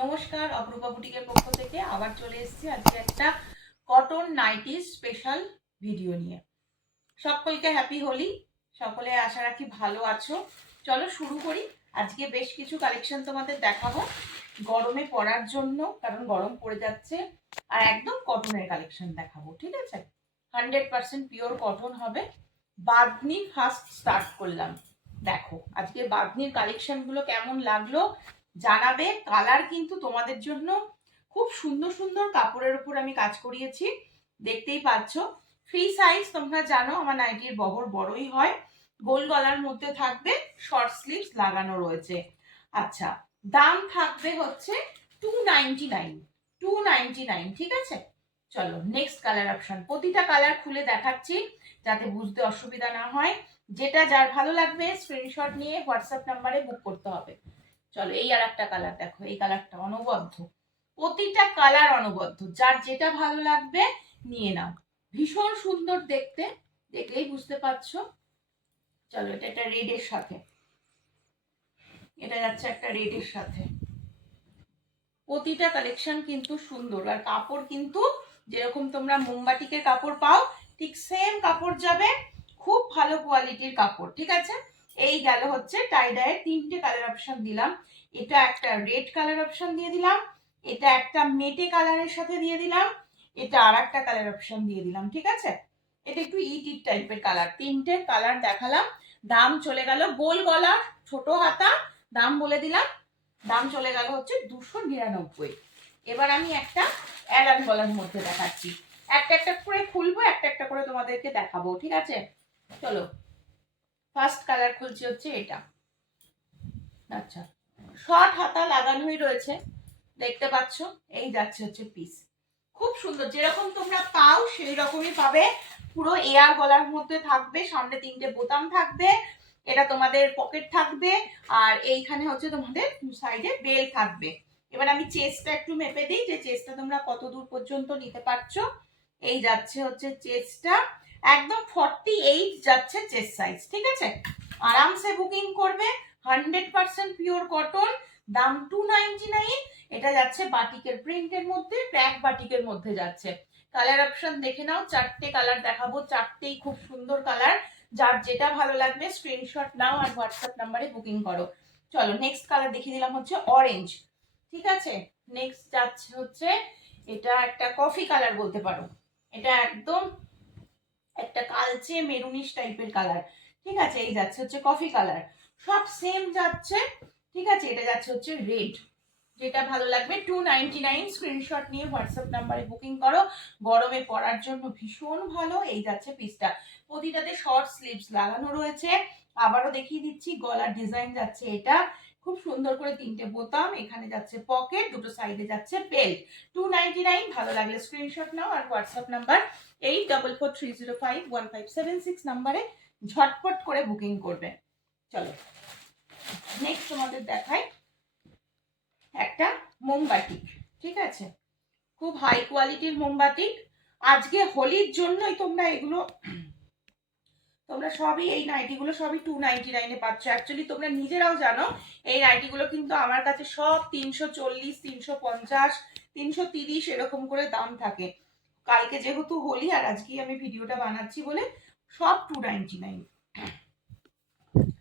নমস্কার, অপরূপা বুটিকের পক্ষ থেকে আবার চলে এসেছি আজকে একটা কটন নাইটি স্পেশাল ভিডিও নিয়ে। সকলকে হ্যাপি হোলি। সকলে আশা রাখি ভালো আছো। চলো শুরু করি। আজকে বেশ কিছু কালেকশন তোমাদের দেখাবো গরমে পরার জন্য, কারণ গরম পড়ে যাচ্ছে। আর একদম কটনের কালেকশন দেখাবো, ঠিক আছে? 100% পিওর কটন হবে। বাঁধনি ফার্স্ট স্টার্ট করলাম। দেখো আজকে বাঁধনির কালেকশনগুলো কেমন লাগলো জানাবে। কালার কিন্তু তোমাদের জন্য খুব সুন্দর সুন্দর কাপড়ের উপর আমি কাজ করিয়েছি, দেখতেই পাচ্ছ। ফ্রি সাইজ, তোমরা জানো আমার নাইটির বহর বড়ই হয়। গোল গলার মধ্যে থাকবে, শর্ট স্লিভস লাগানো রয়েছে। আচ্ছা, দাম থাকবে হচ্ছে 299, 299, ঠিক আছে? চলো নেক্সট কালার অপশন। প্রতিটা কালার খুলে দেখাচ্ছি যাতে বুঝতে অসুবিধা না হয়। যেটা যার ভালো লাগবে স্ক্রিনশট নিয়ে হোয়াটসঅ্যাপ নাম্বারে বুক করতে হবে। চলো এই আর একটা কালার দেখো, এই কালারটা অনবদ্য, প্রতিটা কালার অনবদ্য, যার যেটা ভালো লাগবে নিয়ে নাও। ভীষণ সুন্দর দেখতে, দেখলেই বুঝতে পারছো। চলো এটা একটা রেডের সাথে, এটা যাচ্ছে একটা রেডের সাথে। প্রতিটা কালেকশন কিন্তু সুন্দর, আর কাপড় কিন্তু যেরকম তোমরা মোমবাটিকের কাপড় পাও ঠিক সেম কাপড় যাবে। খুব ভালো কোয়ালিটির কাপড়, ঠিক আছে? এই গেল হচ্ছে টাই ডাইয়ের তিনটে কালার অপশন দিলাম। এটা একটা রেড কালার অপশন দিয়ে দিলাম, এটা একটা মেটে কালারের সাথে দিয়ে দিলাম, এটা আর একটা কালার অপশন দিয়ে দিলাম, ঠিক আছে? এটা একটু ইটির টাইপের কালার। তিনটে কালার দেখালাম। দাম চলে গেল গোল গলা ছোট হাতা, দাম বলে দিলাম। দাম চলে গেল হচ্ছে 299। এবার আমি একটা অ্যালান গলার মধ্যে দেখাচ্ছি। একটা একটা করে খুলবো, একটা একটা করে তোমাদেরকে দেখাবো, ঠিক আছে? চলো ফার্স্ট কালার খুলছি হচ্ছে এটা। আচ্ছা, শর্ট হাতা লাগানোই রয়েছে, দেখতে পাচ্ছ। এই যাচ্ছে হচ্ছে পিস, খুব সুন্দর, যেরকম তোমরা পাও সেই রকমই পাবে। পুরো এয়ার গলার মধ্যে থাকবে, সামনে তিনটে বোতাম থাকবে, এটা তোমাদের পকেট থাকবে, আর এইখানে হচ্ছে তোমাদের সাইডে বেল থাকবে। এবার আমি চেস্টটা একটু মেপে দিই যে চেস্টটা তোমরা কত দূর পর্যন্ত নিতে পারছো। এই যাচ্ছে হচ্ছে চেস্টটা, একদম 48 যাচ্ছে চেস্ট সাইজ, ঠিক আছে? আরামসে বুকিং করবে। 100% পিওর কটন, দাম 299। এটা যাচ্ছে বাটিকের প্রিন্টের মধ্যে, প্যাক বাটিকের মধ্যে যাচ্ছে। কালার অপশন দেখে নাও, চারটে কালার দেখাবো, চারটেই খুব সুন্দর কালার। যার যেটা ভালো লাগবে স্ক্রিনশট নাও আর হোয়াটসঅ্যাপ নাম্বারে বুকিং করো। চলো নেক্সট কালার দেখিয়ে দিলাম হচ্ছে অরেঞ্জ, ঠিক আছে? নেক্সট যাচ্ছে হচ্ছে এটা একটা কফি কালার বলতে পারো, এটা একদম একটা কালচে মেরুনিশ টাইপের কালার, ঠিক আছে? এই যাচ্ছে হচ্ছে কফি কালার, সব সেম যাচ্ছে, ঠিক আছে? এটা যাচ্ছে হচ্ছে রেড। যেটা ভালো লাগবে 299, স্ক্রিনশট নিয়ে হোয়াটসঅ্যাপ নাম্বারে বুকিং করো। গরমে পরার জন্য ভীষণ ভালো। এই যাচ্ছে পিসটা, প্রতিটাতে শর্ট স্লিভস লাগানো রয়েছে। আবারও দেখিয়ে দিচ্ছি, গলার ডিজাইন যাচ্ছে এটা, খুব সুন্দর করে তিনটে বোতাম, এখানে যাচ্ছে পকেট, দুটো সাইডে যাচ্ছে বেল্ট। 299, ভালো লাগলে স্ক্রিনশট নাও আর হোয়াটসঅ্যাপ নাম্বার 8443051576 নাম্বারে ঝটপট করে বুকিং করবে। চলো নেক্সট তোমাদের দেখাই একটা মোমবাটিক, ঠিক আছে? খুব হাই কোয়ালিটির মোমবাতিক। আজকে হোলির জন্যই তোমরা এগুলো, তোমরা সবই এই নাইটিগুলো সবই 299-এ পাচ্ছ। অ্যাকচুয়ালি তোমরা নিজেরাও জানো এই নাইটিগুলো কিন্তু আমার কাছে সব 340, 350, 330 এরকম করে দাম থাকে। কালকে যেহেতু হোলি আর আজকেই আমি ভিডিওটা বানাচ্ছি বলে সব 299।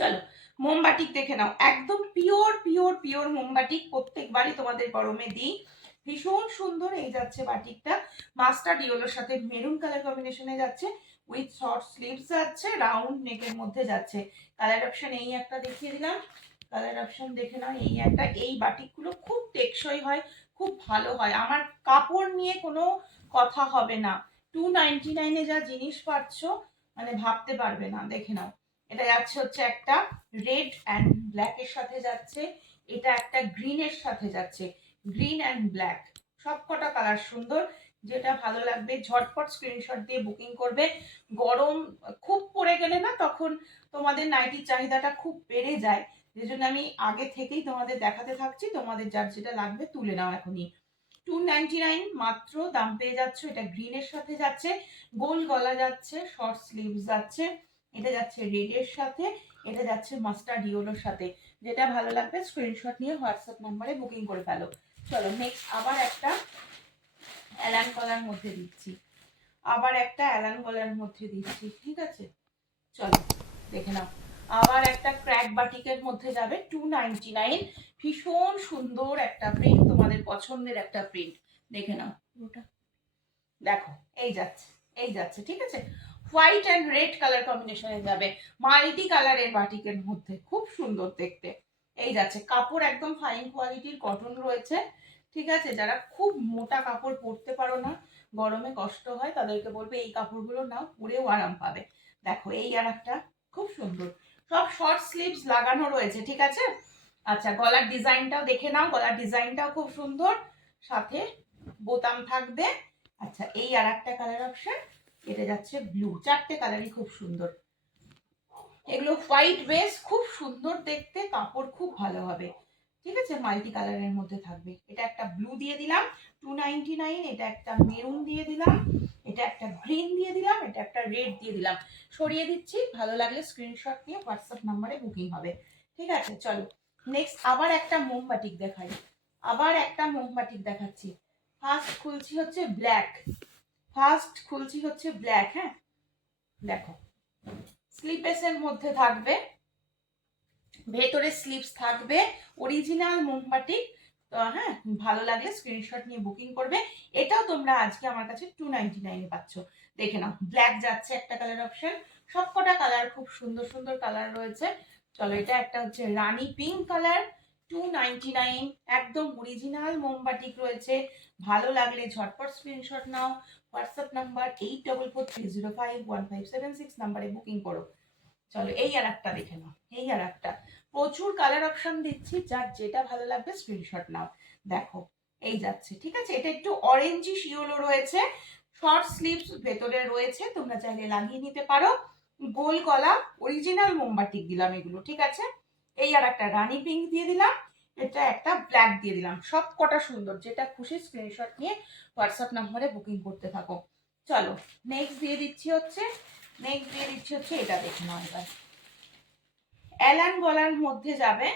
চলো মোমবাটিক দেখে নাও, একদম পিওর পিওর পিওর মোমবাটিক, প্রত্যেকবারই তোমাদের গরমে দিই। ভীষণ সুন্দর। এই যাচ্ছে বাটিকটা, মাস্টার্ড ইয়েলোর সাথে মেরুন কালার কম্বিনেশনে যাচ্ছে, উইথ শর্ট স্লিভস যাচ্ছে, রাউন্ড নেকের মধ্যে যাচ্ছে। কালার অপশন এই একটা দেখিয়ে দিলাম, কালার অপশন দেখে নাও এই একটা। এই বাটিকগুলো খুব টেকসই হয়, খুব ভালো হয়, আমার কাপড় নিয়ে কোনো কথা হবে না। 299-এ যা জিনিস পাচ্ছ মানে ভাবতে পারবে না। দেখে নাও, এটা যাচ্ছে হচ্ছে একটা রেড অ্যান্ড ব্ল্যাক এর সাথে যাচ্ছে, এটা একটা গ্রিন এর সাথে যাচ্ছে, গ্রিন অ্যান্ড ব্ল্যাক, সব কটা কালার সুন্দর। যেটা ভালো লাগবে ঝটপট স্ক্রিনশট দিয়ে বুকিং করবে। গরম খুব পড়ে গেলে না তখন তোমাদের নাইটির চাহিদাটা খুব বেড়ে যায়, যে জন্য আমি আগে থেকেই তোমাদের দেখাতে থাকছি। তোমাদের যার যেটা লাগবে তুলে নাও এখনই। 299 মাত্র দাম পেয়ে যাচ্ছ। এটা গ্রিনের সাথে যাচ্ছে, গোল গলা যাচ্ছে, শর্ট স্লিভস যাচ্ছে, এটা যাচ্ছে রেড এর সাথে, এটা যাচ্ছে মাস্টার্ড ইয়েলোর সাথে। যেটা ভালো লাগবে স্ক্রিনশট নিয়ে হোয়াটসঅ্যাপ নাম্বারে বুকিং করে ফেলো। চলো নেক্সট আবার একটা অ্যালান কলার মধ্যে দিচ্ছি, আবার একটা অ্যালান কলার মধ্যে দিচ্ছি, ঠিক আছে? চলো দেখে নাও। আবার একটা ক্র্যাক বাটিকের মধ্যে যাবে 299, ভীষণ সুন্দর একটা প্রিন্ট, তোমাদের পছন্দের একটা প্রিন্ট। দেখে নাও পুরোটা, দেখো এই যাচ্ছে, এই যাচ্ছে, ঠিক আছে? হোয়াইট অ্যান্ড রেড কালার কম্বিনেশনে যাবে, মাল্টি কালারের বাটিকের মধ্যে, খুব সুন্দর দেখতে। এই যাচ্ছে, কাপড় একদম ফাইন কোয়ালিটির কটন রয়েছে, ঠিক আছে? যারা খুব মোটা কাপড় পরতে পারো না, গরমে কষ্ট হয়, তাদেরকে বলবে এই কাপড়গুলো নাও, পরেও আরাম পাবে। দেখো এই আর একটা খুব সুন্দর, সব শর্ট স্লিভস লাগানো রয়েছে, ঠিক আছে? আচ্ছা গলার ডিজাইনটাও দেখে নাও, গলার ডিজাইনটাও খুব সুন্দর, সাথে বোতাম থাকবে। আচ্ছা এই আর একটা কালার অপশন, এটা যাচ্ছে ব্লু, চারটে কালারই খুব সুন্দর। এগুলো হোয়াইট বেস, খুব সুন্দর দেখতে, কাপড় খুব ভালো হবে, ঠিক আছে? মাল্টি কালারের মধ্যে থাকবে। এটা একটা ব্লু দিয়ে দিলাম 299, এটা একটা মেরুন দিয়ে দিলাম, এটা একটা গ্রিন দিয়ে দিলাম, এটা একটা রেড দিয়ে দিলাম। সরিয়ে দিচ্ছি, ভালো লাগলে স্ক্রিনশট নিয়ে হোয়াটসঅ্যাপ নাম্বারে বুকিং হবে, ঠিক আছে? চলো নেক্সট আবার একটা মোমবাটিক দেখাই, আবার একটা মোমবাটিক দেখাচ্ছি। ফার্স্ট খুলছি হচ্ছে ব্ল্যাক, ফার্স্ট খুলছি হচ্ছে ব্ল্যাক। হ্যাঁ দেখো, স্লিপেসের মধ্যে থাকবে, ভেতরে স্লিপস থাকবে, অরিজিনাল মোমবাটিক। তো হ্যাঁ, ভালো লাগলে স্ক্রিনশট নিয়ে বুকিং করবে। এটাও তোমরা আজকে আমার কাছে 299 পাচ্ছ। দেখে নাও, ব্ল্যাক যাচ্ছে একটা কালার অপশন, সবকটা কালার খুব সুন্দর সুন্দর কালার রয়েছে। চলো এটা একটা হচ্ছে রানী পিঙ্ক কালার, 299, একদম অরিজিনাল মোমবাটিক রয়েছে। ভালো লাগলে ঝটপট স্ক্রিনশট নাও, হোয়াটসঅ্যাপ নাম্বার 8443051576 নাম্বারে বুকিং করো। চলো এই আর একটা দেখে নাও, এই আর একটা, প্রচুর কালার অপশন দিচ্ছি, যার যেটা ভালো লাগবে স্ক্রিনশট নাও। দেখো এই যাচ্ছে, ঠিক আছে? এটা একটু অরেঞ্জি শিওলো রয়েছে, শর্ট স্লিভস ভেতরে রয়েছে, তোমরা চাইলে লাগিয়ে নিতে পারো। গোল গলা, অরিজিনাল মোমবাটিক দিলাম এগুলো, ঠিক আছে? এই আর একটা রানী পিঙ্ক দিয়ে দিলাম, এটা একটা ব্ল্যাক দিয়ে দিলাম, সব কটা সুন্দর, যেটা খুশি স্ক্রিনশট নিয়ে হোয়াটসঅ্যাপ নাম্বারে বুকিং করতে থাকো। চলো নেক্সট দিয়ে দিচ্ছি হচ্ছে, নেক্সট দিয়ে দিচ্ছি হচ্ছে এটা দেখে নাও এবার। অ্যালান গলার মধ্যে যাবে,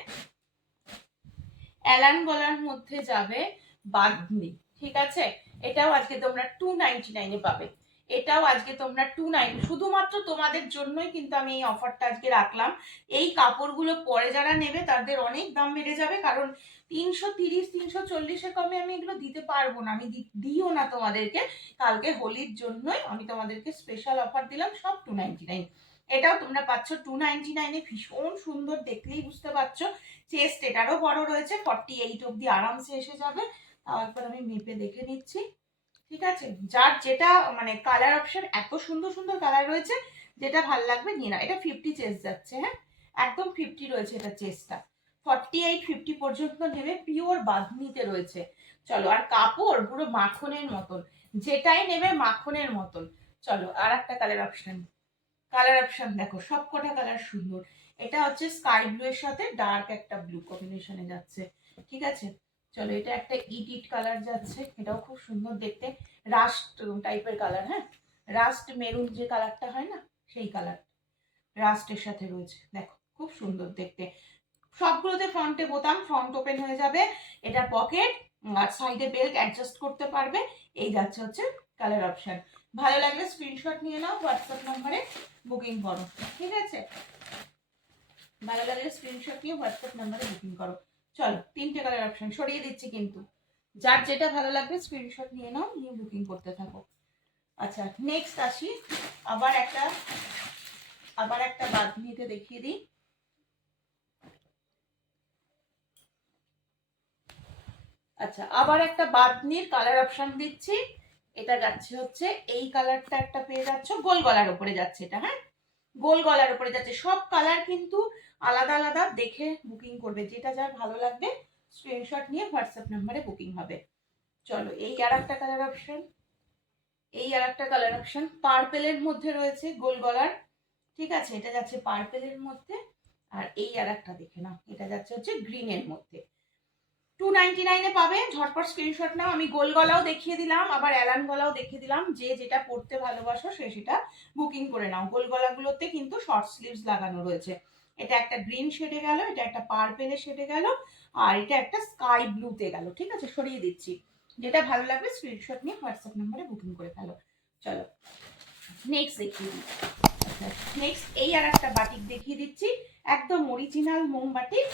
অ্যালান গলার মধ্যে যাবে বাঁধনি, ঠিক আছে? এটাও আজকে তোমরা 299 পাবে, এটাও আজকে তোমরা 290, শুধুমাত্র তোমাদের জন্যই কিন্তু আমি এই অফারটা আজকে রাখলাম। এই কাপড়গুলো পরে যারা নেবে তাদের অনেক দাম বেড়ে যাবে, কারণ 330 340-এর কমে আমি এগুলো দিতে পারবো না, আমি দিও না তোমাদেরকে। কালকে হোলির জন্যই আমি তোমাদেরকে স্পেশাল অফার দিলাম, সব 299। এটাও তোমরা পাচ্ছ 299-এ, ভীষণ সুন্দর, দেখলেই বুঝতে পারছো। চেস্ট এটারও বড় রয়েছে, 48 অব্দি আরামসে এসে যাবে। তারপর আমি মেপে দেখে নিচ্ছি, ঠিক আছে? যার যেটা মানে কালার অপশন, এত সুন্দর সুন্দর কালার রয়েছে, যেটা ভালো লাগবে নিয়ে নাও। এটা 50 চেস্ট যাচ্ছে, হ্যাঁ একদম 50 রয়েছে এটা চেস্টটা, 48 50 পর্যন্ত নেবে, পিওর বাঁধনিতে রয়েছে। চলো, আর কাপড় পুরো মাখনের মতন, যেটাই নেবে মাখনের মতন। চলো আর একটা কালার অপশন, কালার অপশন দেখো, সব কটা কালার সুন্দর। এটা হচ্ছে স্কাই ব্লু এর সাথে ডার্ক একটা ব্লু কম্বিনেশনে যাচ্ছে, ঠিক আছে? চলো এটা একটা ইডিট কালার যাচ্ছে, এটাও খুব সুন্দর দেখতে, রাস্ট টাইপের কালার। হ্যাঁ, রাস্ট মেরুন যে কালারটা হয় না, সেই কালার রাস্টের সাথে রয়েছে, দেখো খুব সুন্দর দেখতে। সবগুলোতে ফ্রন্টে বোতাম, ফ্রন্ট ওপেন হয়ে যাবে, এটা পকেট, আর সাইডে বেল্ট অ্যাডজাস্ট করতে পারবে। এই যাচ্ছে হচ্ছে কালার অপশন। ভালো লাগলে স্ক্রিনশট নিয়ে নাও, হোয়াটসঅ্যাপ নাম্বারে বুকিং করো, ঠিক আছে? ভালো লাগলে স্ক্রিনশট নিয়ে হোয়াটসঅ্যাপ নাম্বারে বুকিং করো। চলো তিনটে কালার অপশন সরিয়ে দিচ্ছি, কিন্তু যার যেটা ভালো লাগবে স্ক্রিনশট নিয়ে নাও, নিয়ে বুকিং করতে থাকো। আচ্ছা নেক্সট আসি, আবার একটা বাঁধনিতে দেখিয়ে দিই। আচ্ছা আবার একটা বাঁধনির কালার অপশন দিচ্ছি, এটা যাচ্ছে হচ্ছে এই কালারটা একটা পেয়ে যাচ্ছ, গোল গলার উপরে যাচ্ছে এটা। হ্যাঁ, গোল গলার উপরে যাচ্ছে, সব কালার কিন্তু আলাদা আলাদা, দেখে বুকিং করবে, যেটা যার ভালো লাগবে স্ক্রিনশট নিয়ে হোয়াটসঅ্যাপ নাম্বারে বুকিং হবে। চলো এই আর একটা কালার অপশন, এই আর একটা কালার অপশন পার্পেলের মধ্যে রয়েছে, গোল গলার, ঠিক আছে? এটা যাচ্ছে পার্পেলের মধ্যে। আর এই আর একটা দেখে নাও, এটা যাচ্ছে হচ্ছে গ্রিনের মধ্যে, 299-এ পাবে, ঝটপট স্ক্রিনশট নাও। আমি গোল গলাও দেখিয়ে দিলাম, আবার অ্যালান গলাও দেখিয়ে দিলাম, যে যেটা পড়তে ভালোবাসো সে সেটা বুকিং করে নাও। গোল গলাগুলোতে কিন্তু শর্ট স্লিভস লাগানো রয়েছে। এটা একটা গ্রিন শেডে গেল, এটা একটা পার্পেলে শেডে গেল, আর এটা একটা স্কাই ব্লুতে গেল। ঠিক আছে, সরিয়ে দিচ্ছি। যেটা ভালো লাগবে স্ক্রিনশট নিয়ে হোয়াটসঅ্যাপ নাম্বারে বুকিং করে ফেলো। চলো নেক্সট দেখিয়ে দিই। নেক্সট এই আর একটা বাটিক দেখিয়ে দিচ্ছি, একদম অরিজিনাল মোমবাটিক।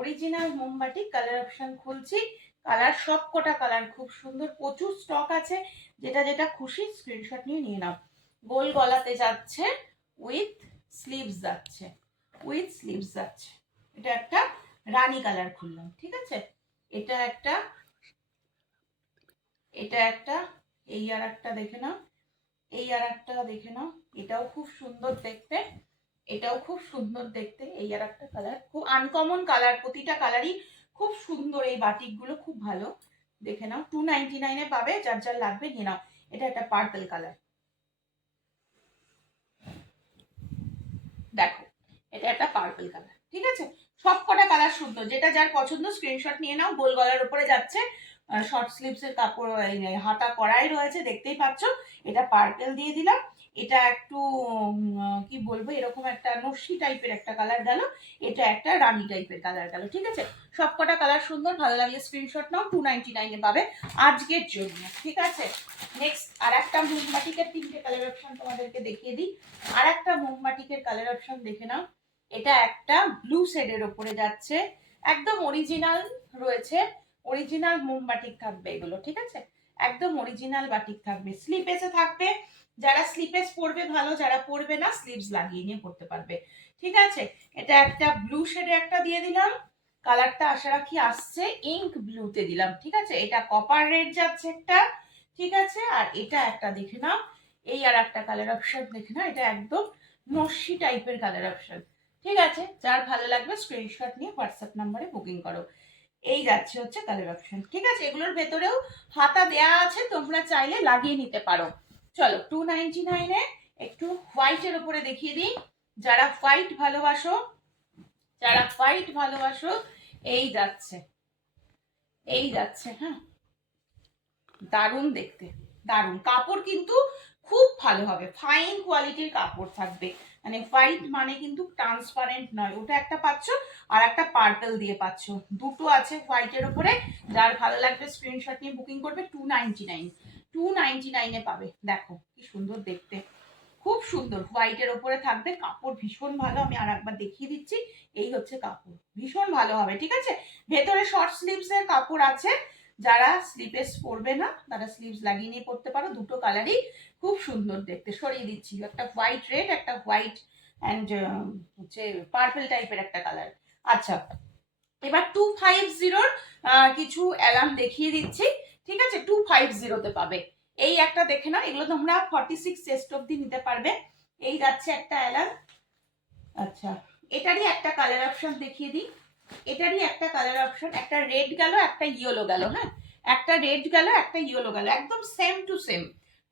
অরিজিনাল মোমবাটিক কালার অপশন খুলছি। কালার সব কটা কালার খুব সুন্দর, প্রচুর স্টক আছে। যেটা যেটা খুশি স্ক্রিনশট নিয়ে নাও। গোল গলাতে যাচ্ছে, উইথ স্লিভস যাচ্ছে, উইথ স্লিভস যাচ্ছে। এটা একটা রানী কালার খুললাম। ঠিক আছে, এটা একটা, এটা একটা, এই আর একটা দেখে নাও, এই আর একটা দেখে নাও, এটাও খুব সুন্দর দেখতে, এটাও খুব সুন্দর দেখতে। এই আর একটা কালার, খুব আনকমন কালার, প্রতিটা কালারই খুব সুন্দর। এই বাটিকগুলো খুব ভালো, দেখে নাও। 299 পাবে, যার যার লাগবে নিয়ে নাও। এটা একটা পার্পল কালার, দেখো এটা একটা পার্পল কালার। ঠিক আছে, সব কটা কালার সুন্দর, যেটা যার পছন্দ স্ক্রিনশট নিয়ে নাও। গোল গলার উপরে যাচ্ছে, শর্ট স্লিভস এর কাপড়, হাতা করাই রয়েছে, দেখতেই পাচ্ছ। এটা পার্পল দিয়ে দিলাম। এটা একটু কি বলবো, এরকম একটা নস্যি টাইপের একটা কালার গেল, এটা একটা রানী টাইপের কালার গেল। ঠিক আছে, সব কটা কালার সুন্দর, ভালো লাগলে স্ক্রিনশট নাও। 299 পাবে আজকের জন্য। ঠিক আছে, নেক্সট আর একটা মোমবাটিকের 3টে কালার অপশন তোমাদেরকে দেখিয়ে দিই। আর একটা মোমবাটিকের কালার অপশন দেখে নাও। এটা একটা ব্লু শেডের ওপরে যাচ্ছে, একদম অরিজিনাল রয়েছে। অরিজিনাল মোমবাটিক থাকবে এগুলো। ঠিক আছে, একদম অরিজিনাল বাটিক থাকবে, স্লিপেসে থাকবে। যারা স্লিপেস পরবে ভালো, যারা পরবে না স্লিভস লাগিয়ে নিয়ে পরতে পারবে। ঠিক আছে, এটা একটা ব্লু শেডে একটা দিয়ে দিলাম, কালারটা আশা রাখি আসছে, ইঙ্ক ব্লুতে দিলাম। ঠিক আছে, এটা কপার রেড যাচ্ছে একটা। ঠিক আছে, আর এটা একটা দেখে নাও, এই আর একটা কালার অপশন দেখে নাও, এটা একদম নস্যি টাইপের কালার অপশন। ঠিক আছে, যার ভালো লাগবে স্ক্রিনশট নিয়ে হোয়াটসঅ্যাপ নাম্বারে বুকিং করো। এই যাচ্ছে হচ্ছে কালার অপশন। ঠিক আছে, এগুলোর ভেতরেও হাতা দেয়া আছে, তোমরা চাইলে লাগিয়ে নিতে পারো। চলো 299 একটু হোয়াইটের উপরে দেখিয়ে দিই। যারা হোয়াইট ভালোবাসো, যারা হোয়াইট ভালোবাসো, এই যাচ্ছে, এই যাচ্ছে। হ্যাঁ, দারুণ দেখতে, দারুণ কাপড়, কিন্তু খুব ভালো হবে, ফাইন কোয়ালিটির কাপড় থাকবে। মানে হোয়াইট মানে কিন্তু ট্রান্সপারেন্ট নয়, ওটা একটা পাচ্ছ, আর একটা পার্পল দিয়ে পাচ্ছ, দুটো আছে হোয়াইটের উপরে। যার ভালো লাগবে স্ক্রিনশট নিয়ে বুকিং করবে। 299, 299 পাবে। দেখো কি সুন্দর দেখতে, খুব সুন্দর হোয়াইটের ওপরে থাকবে, কাপড় ভীষণ ভালো। আমি আর একবার দেখিয়ে দিচ্ছি, এই হচ্ছে কাপড়, ভীষণ ভালো হবে। ঠিক আছে, ভেতরে শর্ট স্লিভস এর কাপড় আছে, যারা স্লিভেস পরবে না তারা স্লিভস লাগিয়ে নিয়ে পরতে পারো। দুটো কালারই খুব সুন্দর দেখতে। সরিয়ে দিচ্ছি, একটা হোয়াইট রেড, একটা হোয়াইট অ্যান্ড হচ্ছে পার্পল টাইপের একটা কালার। আচ্ছা, এবার 250 কিছু অ্যালার্ম দেখিয়ে দিচ্ছি। ঠিক আছে, 250 পাবে। এই একটা দেখে নাও, এগুলো তোমরা 46 চেস্ট অব্দি নিতে পারবে। এই যাচ্ছে একটা অ্যালার্ম। আচ্ছা, এটারই একটা কালার অপশন দেখিয়ে দিই। এটারই একটা কালার অপশন, একটা রেড গেল, একটা ইয়েলো গেল। হ্যাঁ, একটা রেড গেল, একটা ইয়েলো গেল, একদম সেম টু সেম।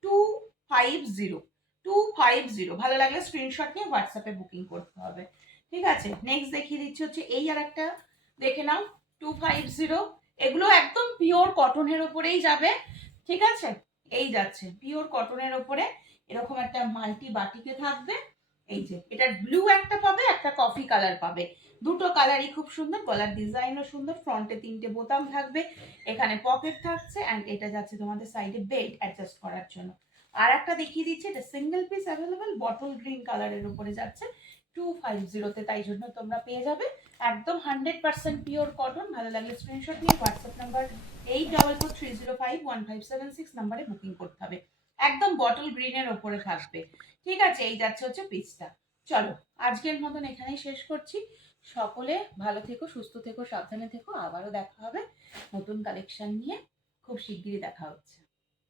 250, 250 ভালো লাগলে স্ক্রিনশট নিয়ে হোয়াটসঅ্যাপে বুকিং করতে হবে। ঠিক আছে, নেক্সট দেখিয়ে দিচ্ছি হচ্ছে এই আর একটা দেখে নাও, 250। এগুলো একদম পিওর কটনের ওপরেই যাবে। ঠিক আছে, এই যাচ্ছে পিওর কটনের ওপরে, এরকম একটা মাল্টি বাটিকে থাকবে। এই যে এটার ব্লু একটা পাবে, একটা কফি কালার পাবে, দুটো কালারই খুব সুন্দর। গলার ডিজাইনও সুন্দর, ফ্রন্টে 3টে বোতাম থাকবে, এখানে পকেট থাকছে, অ্যান্ড এটা যাচ্ছে তোমাদের সাইডে বেল্ট অ্যাডজাস্ট করার জন্য। আর একটা দেখিয়ে দিচ্ছি, এটা single piece available, bottle green কালারের উপরে যাচ্ছে 250-তে, তাই জন্য তোমরা পেয়ে যাবে একদম 100% পিওর কটন। ভালো লাগলে স্ক্রিনশট নিয়ে হোয়াটসঅ্যাপ নাম্বার 8443051576 নাম্বারে বুকিং করতে হবে। একদম বটল গ্রিনের ওপরে থাকবে। ঠিক আছে, এই যাচ্ছে হচ্ছে পিসটা। চলো আজকের মতন এখানেই শেষ করছি। সকলে ভালো থেকো, সুস্থ থেকো, সাবধানে থেকো। আবারও দেখা হবে নতুন কালেকশন নিয়ে, খুব শিগগিরই দেখা হচ্ছে।